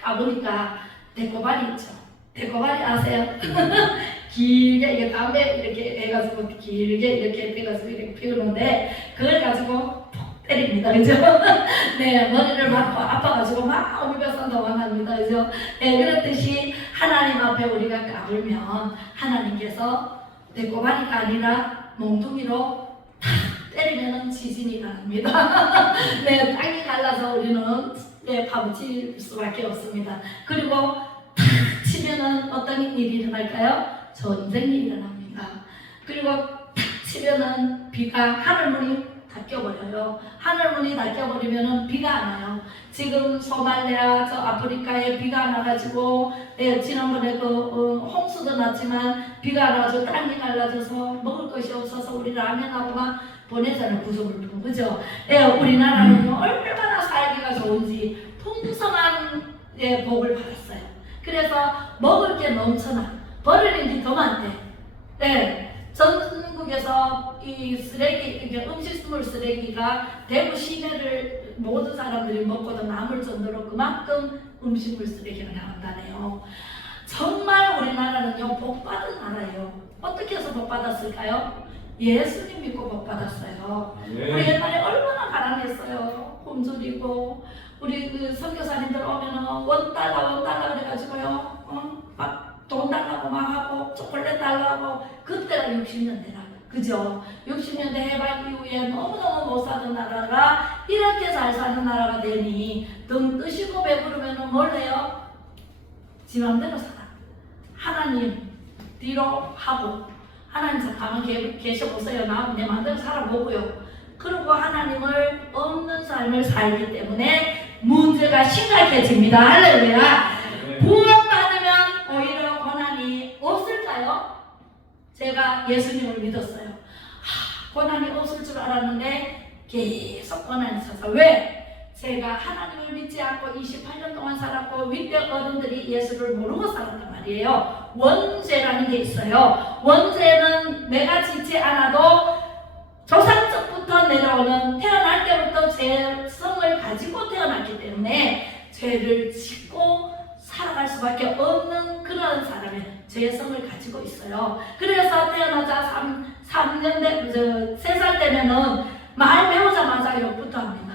가보니까 대꼬발이 있죠. 대꼬발이 아세요? 길게 이게 담배 이렇게 해가지고 길게 이렇게 해가지고 이렇게 피우는데 그걸 가지고 푹 때립니다, 그죠? 네, 머리를 맞고 아파가지고 막 오미백산도 왕합니다, 그죠? 네, 그렇듯이 하나님 앞에 우리가 까불면 하나님께서 대꼬발이가 아니라 몽둥이로 탁 때리면 지진이 납니다. 네, 땅이 갈라서 우리는 파묻힐 수밖에 없습니다. 그리고 탁 치면은 어떤 일이 일어날까요? 전쟁이 일어납니다. 그리고 탁 치면은 비가 하늘문이 닫혀버려요. 하늘문이 닫혀버리면은 비가 안 와요. 지금 소말리아 저 아프리카에 비가 안 와가지고 지난번에 홍수도 났지만 비가 안 와서 땅이 갈라져서 먹을 것이 없어서 우리 라면하고 막 보내잖아요. 구조물품, 그죠? 우리나라는요 얼마나 살기가 좋은지 풍성한 복을 받았어요. 그래서 먹을 게 넘쳐나. 버리는 게 더 많대. 전국에서 이 쓰레기, 음식물 쓰레기가 대구 시내를 모든 사람들이 먹고도 남을 정도로 그만큼 음식물 쓰레기가 나온다네요. 정말 우리나라는요 복받은 나라예요. 어떻게 해서 복받았을까요? 예수님 믿고 복받았어요. 우리 옛날에 얼마나 가난했어요. 굶주리고 우리 그 선교사님들 오면은 원달러 그래가지고요, 막 돈 달라고 막 하고 초콜릿 달라고. 그때가 60년대라, 그죠? 60년대 해방 이후에 너무너무 못 사는 나라가 이렇게 잘 사는 나라가 되니 등 뜨시고 배부르면은 뭘 해요? 지 맘대로 살아. 하나님 뒤로 하고, 하나님 잠깐만 계셔보세요. 나 내 맘대로 살아보고요. 그리고 하나님을 없는 삶을 살기 때문에 문제가 심각해집니다. 할렐루야. 구원받으면 오히려 고난이 없을까요? 제가 예수님을 믿었어요. 고난이 없을 줄 알았는데 계속 고난이 있어서. 왜? 제가 하나님을 믿지 않고 28년 동안 살았고 윗대 어른들이 예수를 모르고 살았단 말이에요. 원죄라는 게 있어요. 원죄는 내가 짓지 않아도 조상적부터 내려오는, 태어날 때부터 죄성을 가지고 태어났기 때문에 죄를 짓고 살아갈 수밖에 없는 그런 사람의 죄성을 가지고 있어요. 그래서 태어나자 3살 되면은 말 배우자마자 욕부터 합니다.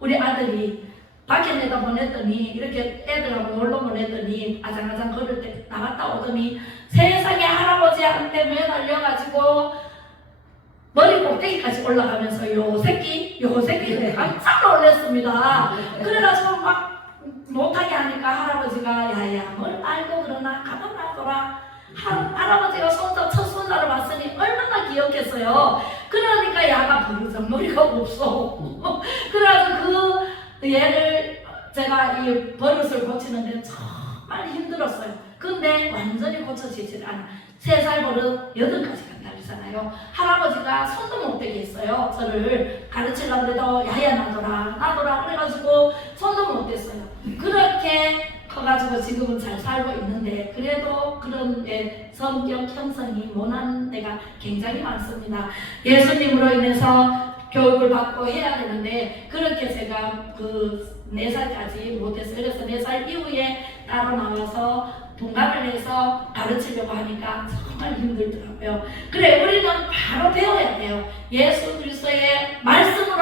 우리 아들이 밖에 내다 보냈더니, 이렇게 애들하고 놀러 보냈더니 아장아장 걸을 때 나갔다 오더니 세상에 할아버지한테 매달려가지고 머리 꼭대기까지 올라가면서 요 새끼 깜짝 놀랐습니다. 그래가지고 막 못하게 하니까 할아버지가 야야 뭘 알고 그러나 가만 놔둬라. 할아버지가 첫 손자를 봤으니 얼마나 귀엽겠어요. 그러니까 야가 버르장머리가 없어. 그래가지고 그 얘를 제가 이 버릇을 고치는데 정말 힘들었어요. 근데 완전히 고쳐지질 않아. 3살 버릇 8가지 간다잖아요. 할아버지가 손도 못 대게 했어요. 저를 가르치려고 해도 야야 놔둬라 그래가지고 손도 못 댔어요. 그렇게 커가지고 지금은 잘 살고 있는데 그래도 그런 성격 형성이 모난 데가 굉장히 많습니다. 예수님으로 인해서 교육을 받고 해야 되는데 그렇게 제가 그 4살까지 못했어요. 그래서 4살 이후에 따로 나와서 동갑을 해서 가르치려고 하니까 정말 힘들더라고요. 그래, 우리는 바로 배워야 돼요. 예수 그리스도의 말씀으로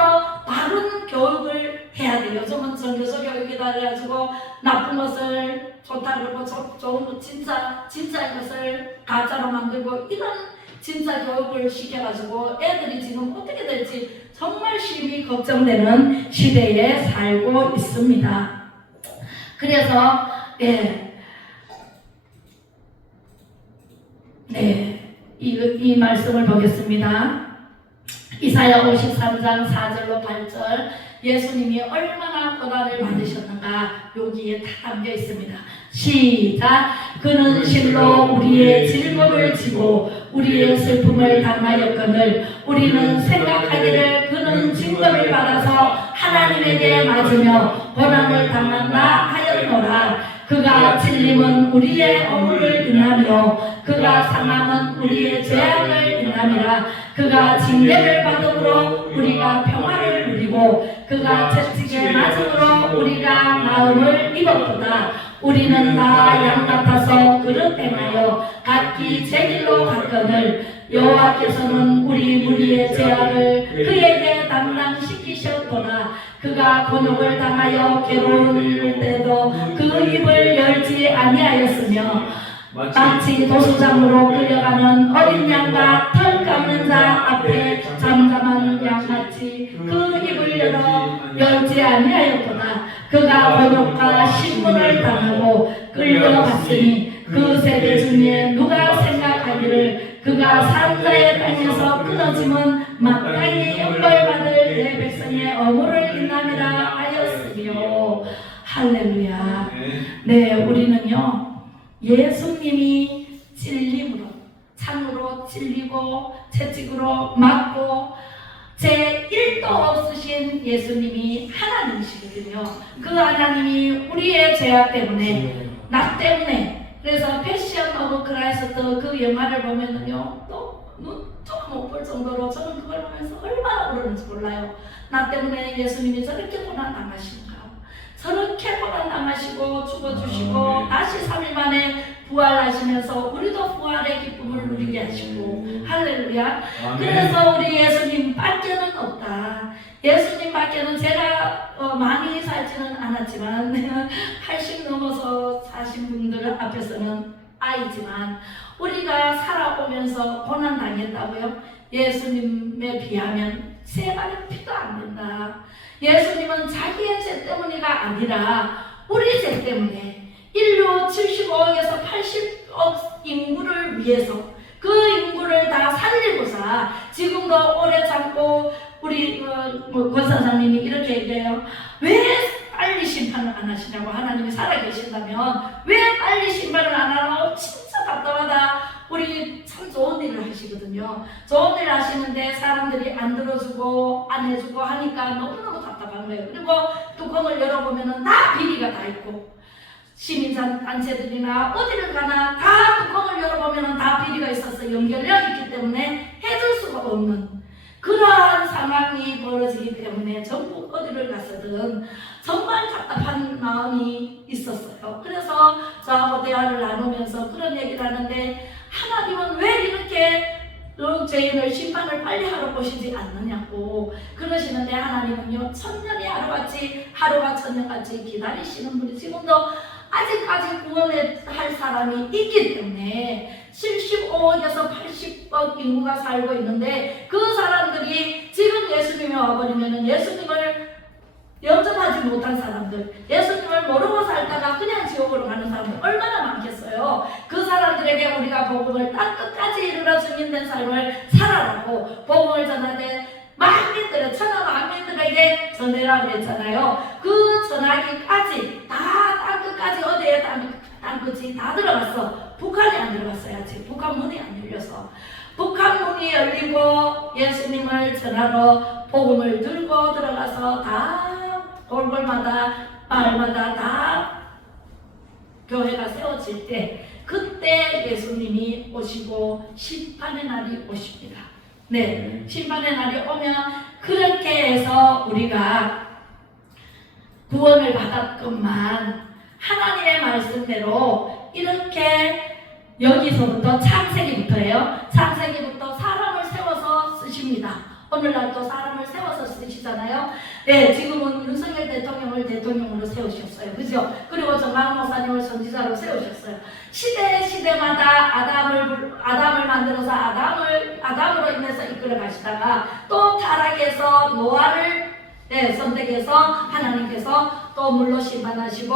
바른 교육을 해야 돼요. 요즘은 전교조 교육이다 그래가지고 나쁜 것을 좋다 그러고 좋은 것 진짜인 것을 가짜로 만들고 이런 진짜 교육을 시켜가지고 애들이 지금 어떻게 될지 정말 심히 걱정되는 시대에 살고 있습니다. 그래서 이 말씀을 보겠습니다. 이사야 53장 4절로 8절 예수님이 얼마나 고난을 받으셨는가 여기에 다 담겨 있습니다. 시작. 그는 실로 우리의 질문을 지고 우리의 슬픔을 당하였거늘 우리는 생각하기를 그는 징벌을 받아서 하나님에게 맞으며 고난을 당한다 하였노라. 그가 찔림은 우리의 허물을 인하며 그가 상함은 우리의 죄악을 인함이라. 그가 징계를 받음으로 우리가 평화를 누리고 그가 채찍에 맞음으로 우리가 마음을 입었도다. 우리는 다 양 같아서 그릇 행하여 각기 제 길로 갔거늘 여호와께서는 우리 무리의 죄악을 그에게 담당시키셨도다. 그가 곤욕을 당하여 괴로울 때도 그 입을 열지 아니하였으며 마치 도수장으로 끌려가는 어린 양과 털 깎는 자 앞에 잠잠한 양같이 그 입을 열지 아니하였구나. 그가 곤욕과 신문을 당하고 끌려갔으니 그 세대 중에 누가 생각하기를 그가 산자의 땅에서 끊어짐은 마땅히 형벌받을 내 백성의 어물을 인함이라 하였으며. 할렐루야. 네, 우리는요 예수님이 찔림으로 창으로 찔리고 채찍으로 맞고 제 1도 없으신 예수님이 하나님이시거든요. 그 하나님이 우리의 죄악 때문에 나 때문에 그래서 패션 오브 크라이스트 그 영화를 보면은요 또 눈도 못 볼 정도로 저는 그걸 보면서 얼마나 울었는지 몰라요. 나 때문에 예수님이 저렇게 고난 당하신가, 저렇게 고난 당하시고 죽어주시고 다시 3일 만에 부활하시면서 우리도 부활의 기쁨을 누리게 하시고. 할렐루야. 그래서 우리 예수님 밖에는 없다. 예수님 밖에는 제가 많이 살지는 않았지만 80 넘어서 사신 분들 앞에서는 아이지만 우리가 살아오면서 고난 당했다고요? 예수님에 비하면 세 발의 피도 안 된다. 예수님은 자기의 죄 때문이가 아니라 우리 죄 때문에 인류 75억에서 80억 인구를 위해서 그 인구를 다 살리고자 지금도 오래 참고 우리 권사장님이 이렇게 얘기해요. 왜 빨리 심판을 안 하시냐고. 하나님이 살아계신다면 왜 빨리 심판을 안 하나. 진짜 답답하다. 우리 참 좋은 일을 하시거든요. 좋은 일을 하시는데 사람들이 안 들어주고 안 해주고 하니까 너무너무 답답한 거예요. 그리고 뚜껑을 열어보면 다 비리가 다 있고 시민단체들이나 어디를 가나 다 뚜껑을 열어보면 다 비리가 있어서 연결되어 있기 때문에 해줄 수가 없는 그러한 상황이 벌어지기 때문에 전부 어디를 갔어든 정말 답답한 마음이 있었어요. 그래서 저하고 대화를 나누면서 그런 얘기를 하는데 하나님은 왜 이렇게 죄인을 심판을 빨리 하러 보시지 않느냐고 그러시는데 하나님은요 천년이 하루가 천년같이 기다리시는 분이 지금도 아직까지 구원할 사람이 있기 때문에 75억에서 80억 인구가 살고 있는데 그 사람들이 지금 예수님이 와버리면 예수님을 영접하지 못한 사람들, 예수님을 모르고 살다가 그냥 지옥으로 가는 사람들 얼마나 많겠어요. 그 사람들에게 우리가 복음을 땅끝까지 이르러 증인된 삶을 살아라고 복음을 전하되 만민들의 천하 만민들에게 전해라고 했잖아요. 그 전하기까지 다 땅끝까지 어디에 땅끝이 다 들어갔어. 북한이 안 들어갔어요. 아직 북한 문이 안 열려서. 북한 문이 열리고 예수님을 전하러 복음을 들고 들어가서 다 골골마다 마을마다 다 교회가 세워질 때 그때 예수님이 오시고 심판의 날이 오십니다. 네, 심판의 날이 오면 그렇게 해서 우리가 구원을 받았건만 하나님의 말씀대로 이렇게 여기서부터 창세기부터예요. 창세기부터 사람을 세워서 쓰십니다. 오늘날도 사람을 세워서 쓰시잖아요. 네, 지금은 윤석열 대통령을 대통령으로 세우셨어요. 그죠? 그리고 정강 목사님을 선지자로 세우셨어요. 시대마다 아담을 만들어서 아담을 아담으로 인해서 이끌어 가시다가 또 타락해서 노아를 선택해서 하나님께서 또 물로 심판하시고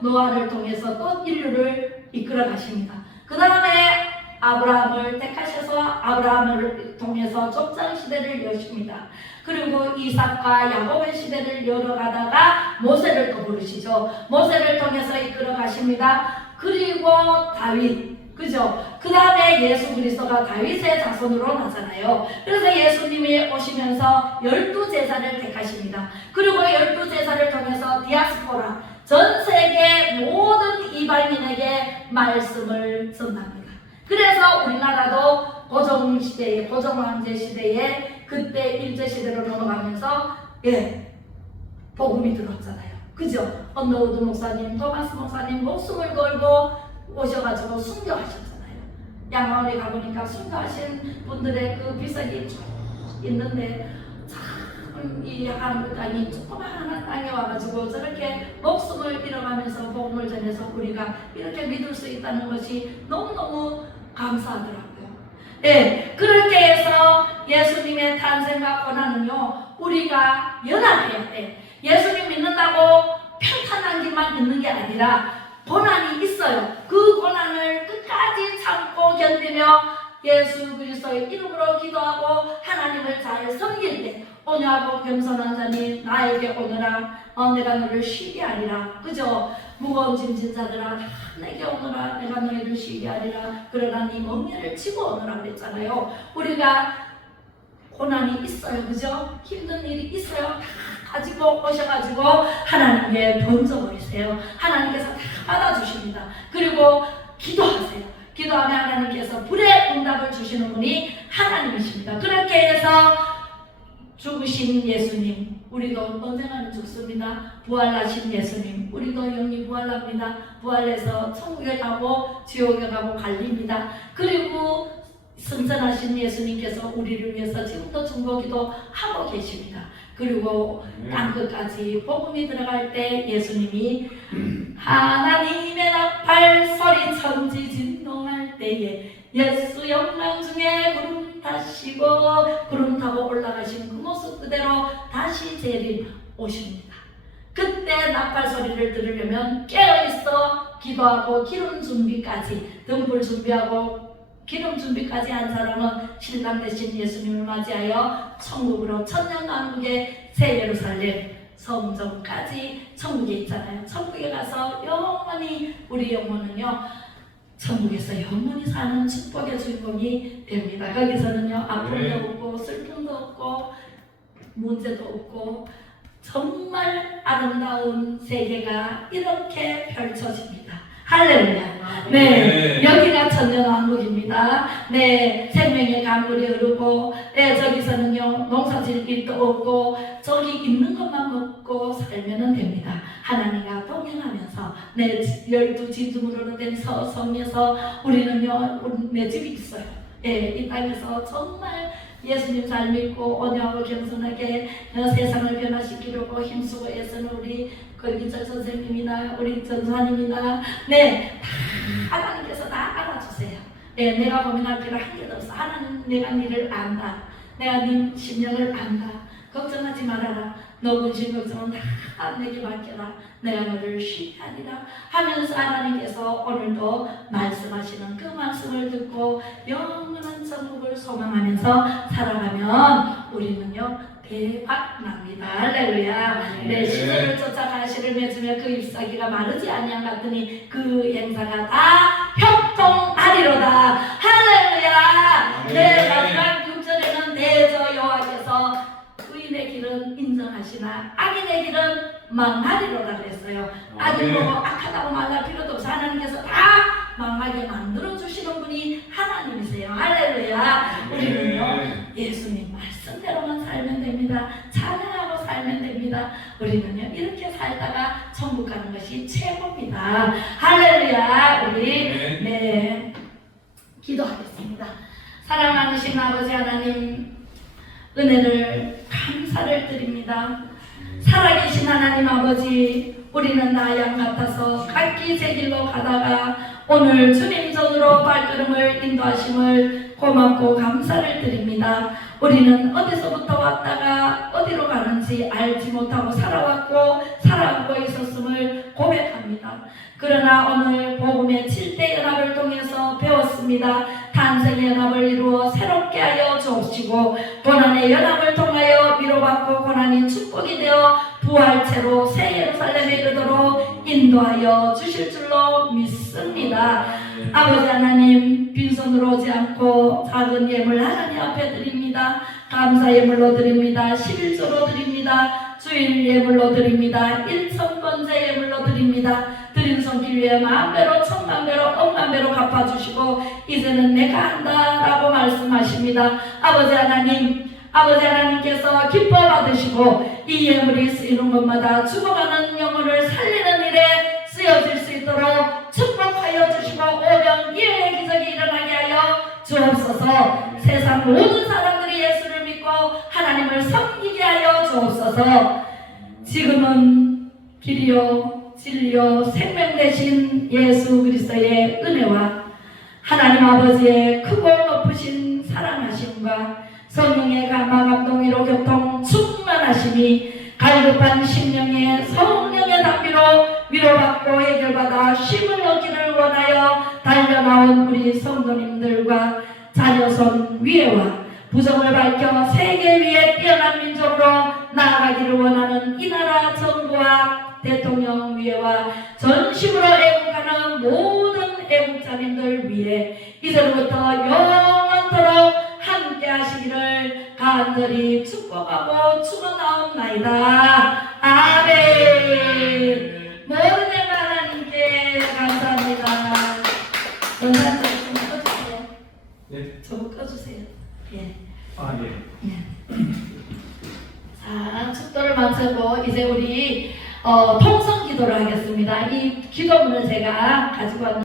노아를 통해서 또 인류를 이끌어 가십니다. 그 다음에 아브라함을 택하셔서 아브라함을 통해서 족장 시대를 여십니다. 그리고 이삭과 야곱의 시대를 열어가다가 모세를 또 부르시죠. 모세를 통해서 이끌어 가십니다. 그리고 다윗, 그죠? 그 다음에 예수 그리스도가 다윗의 자손으로 나잖아요. 그래서 예수님이 오시면서 12제사를 택하십니다. 그리고 12제사를 통해서 디아스포라, 전 세계 모든 이방인에게 말씀을 전합니다. 그래서 우리나라도 고종시대에, 고종황제 시대에 그때 일제시대로 넘어가면서 복음이 들어왔잖아요. 그죠? 언더우드 목사님, 토마스 목사님 목숨을 걸고 오셔가지고 순교하셨잖아요. 양화원에 가보니까 순교하신 분들의 그 비석이 쭉 있는데 참 이 한국 땅이 조그마한 땅에 와가지고 저렇게 목숨을 잃어가면서 복음을 전해서 우리가 이렇게 믿을 수 있다는 것이 너무너무 감사하더라고요. 그렇게 해서 예수님의 탄생과 고난은요, 우리가 연합해야 돼. 예수님 믿는다고 평탄한 길만 있는 게 아니라 고난이 있어요. 그 고난을 끝까지 참고 견디며 예수 그리스도의 이름으로 기도하고 하나님을 잘 섬길 때 온유하고 겸손한 자니 나에게 오너라. 내가 너를 쉬게 하리라. 그죠? 무거운 짐진 자들아 다 내게 오너라. 내가 너희를 쉬게 하리라. 그러나 네 멍에를 지고 오너라 그랬잖아요. 우리가 고난이 있어요. 그죠? 힘든 일이 있어요. 다 가지고 오셔가지고 하나님께 던져버리세요. 하나님께서 다 받아주십니다. 그리고 기도하세요. 기도하면 하나님께서 불의 응답을 주시는 분이 하나님이십니다. 그렇게 해서 죽으신 예수님, 우리도 언젠가는 죽습니다. 부활하신 예수님, 우리도 영이 부활합니다. 부활해서 천국에 가고 지옥에 가고 갈립니다. 그리고 승천하신 예수님께서 우리를 위해서 지금도 중보기도 하고 계십니다. 그리고 땅끝까지 복음이 들어갈 때 예수님이 하나님의 나팔 소리 천지 진동할 때에 예수 영광 중에 구름 타시고 구름 타고 올라가신 그 모습 그대로 다시 재림 오십니다. 그때 나팔 소리를 들으려면 깨어있어 기도하고 기름 준비까지, 등불 준비하고 기름 준비까지 한 사람은 신랑 되신 예수님을 맞이하여 천국으로 천년왕국의 새 예루살렘 성전까지 천국에 있잖아요. 천국에 가서 영원히 우리 영혼은요 천국에서 영원히 사는 축복의 주인공이 됩니다. 거기서는요 아픔도 없고 슬픔도 없고 문제도 없고 정말 아름다운 세계가 이렇게 펼쳐집니다. 할렐루야. 네, 여기가 천년왕국입니다. 네, 생명의 강물이 흐르고, 저기서는요 농사질 일도 없고 저기 있는 것만 먹고 살면 됩니다. 하나님과 동행하면서 내 12지중으로 된 성에서 우리는요 내 집이 있어요. 이 땅에서 정말 예수님 잘 믿고 온유하고 겸손하게 세상을 변화시키려고 힘쓰고 애쓰는 우리 권기철 선생님이나 우리 전사님이나 다 하나님께서 다 알아주세요. 내가 고민할 필요 한 개도 없어. 하나님 내가 너를 안다. 내가 네 심령을 안다. 걱정하지 말아라. 너 근심 걱정은 다 내게 맡겨라. 내가 너를 쉬게 하리라 하면서 하나님께서 오늘도 말씀하시는 그 말씀을 듣고 영원한 천국을 소망하면서 살아가면 우리는요 대박 납니다. 할렐루야. 내 시대를 쫓아 가시를 맺으며 그 잎사귀가 마르지 아니한 같으니 그 행사가 다 형통하리로다. 할렐루야. 내 마지막 6절에는 대저 여호와께서 의인의 길은 인정하시나 악인의 길은 망하리로라 그랬어요. 악인 보고 악하다고 말할 필요도 없어. 하나님께서 다 망하게 만들어 주시는 분이 하나님이세요. 할렐루야. 우리는요 예수님 말씀대로만 살면 됩니다. 찬양하고 살면 됩니다. 우리는요 이렇게 살다가 천국 가는 것이 최고입니다. 할렐루야. 우리 기도하겠습니다. 사랑하신 아버지 하나님, 은혜를 감사를 드립니다. 살아계신 하나님 아버지, 우리는 나 양 같아서 각기 제 길로 가다가 오늘 주님 전으로 발걸음을 인도하심을 고맙고 감사를 드립니다. 우리는 어디서부터 왔다가 어디로 가는지 알지 못하고 살아왔고 살아가고 있었음을 고백합니다. 그러나 오늘 복음의 7대 연합을 통해서 배웠습니다. 탄생의 연합을 이루어 새롭게 하여 주옵시고 고난의 연합을 통하여 위로받고 고난이 축복이 되어 부활체로 새 예루살렘에 이르도록 인도하여 주실 줄로 믿습니다. 아버지 하나님, 빈손으로 오지 않고 작은 예물 하나님 앞에 드립니다. 감사 예물로 드립니다. 11조로 드립니다. 주일 예물로 드립니다. 1,000번째 예물로 드립니다. 드린 손길 위에 만배로 천만배로 억만배로 갚아주시고 이제는 내가 한다라고 말씀하십니다. 아버지 하나님께서 기뻐 받으시고 이 예물이 쓰이는 곳마다 죽어가는 영혼을 살리는 일에 쓰여질 수 있도록 축복하여 주시고 오병이어의 기적이 일어나게 하여 주옵소서. 세상 모든 사람들이 예수를 믿고 하나님을 섬기게 하여 주옵소서. 지금은 길이요 진리요 생명 되신 예수 그리스도의 은혜와 하나님 아버지의 크고 높으신 사랑하심과 성령의 감화 감동으로 교통 충만하심이 갈급한 심령의 성령의 담비로 위로받고 해결받아 쉼을 얻기를 원하여 달려나온 우리 성도님들과 자녀손 위에와 부정을 밝혀 세계 위에 뛰어난 민족으로 나아가기를 원하는 이 나라 정부와 대통령 위에와 전심으로 애국하는 모든 애국자님들 위에 이제부터 영원토록 함께 하시기를 간절히 축복하고 축원하옵나이다. 아멘. 모든 의 하나님께 감사합니다. 원장님 좀 꺼주세요. 네. 저거 꺼주세요. 예. 아, 예. 예. 자, 축도를 마치고 이제 우리 통성 기도를 하겠습니다. 이 기도문을 제가 가지고 왔는데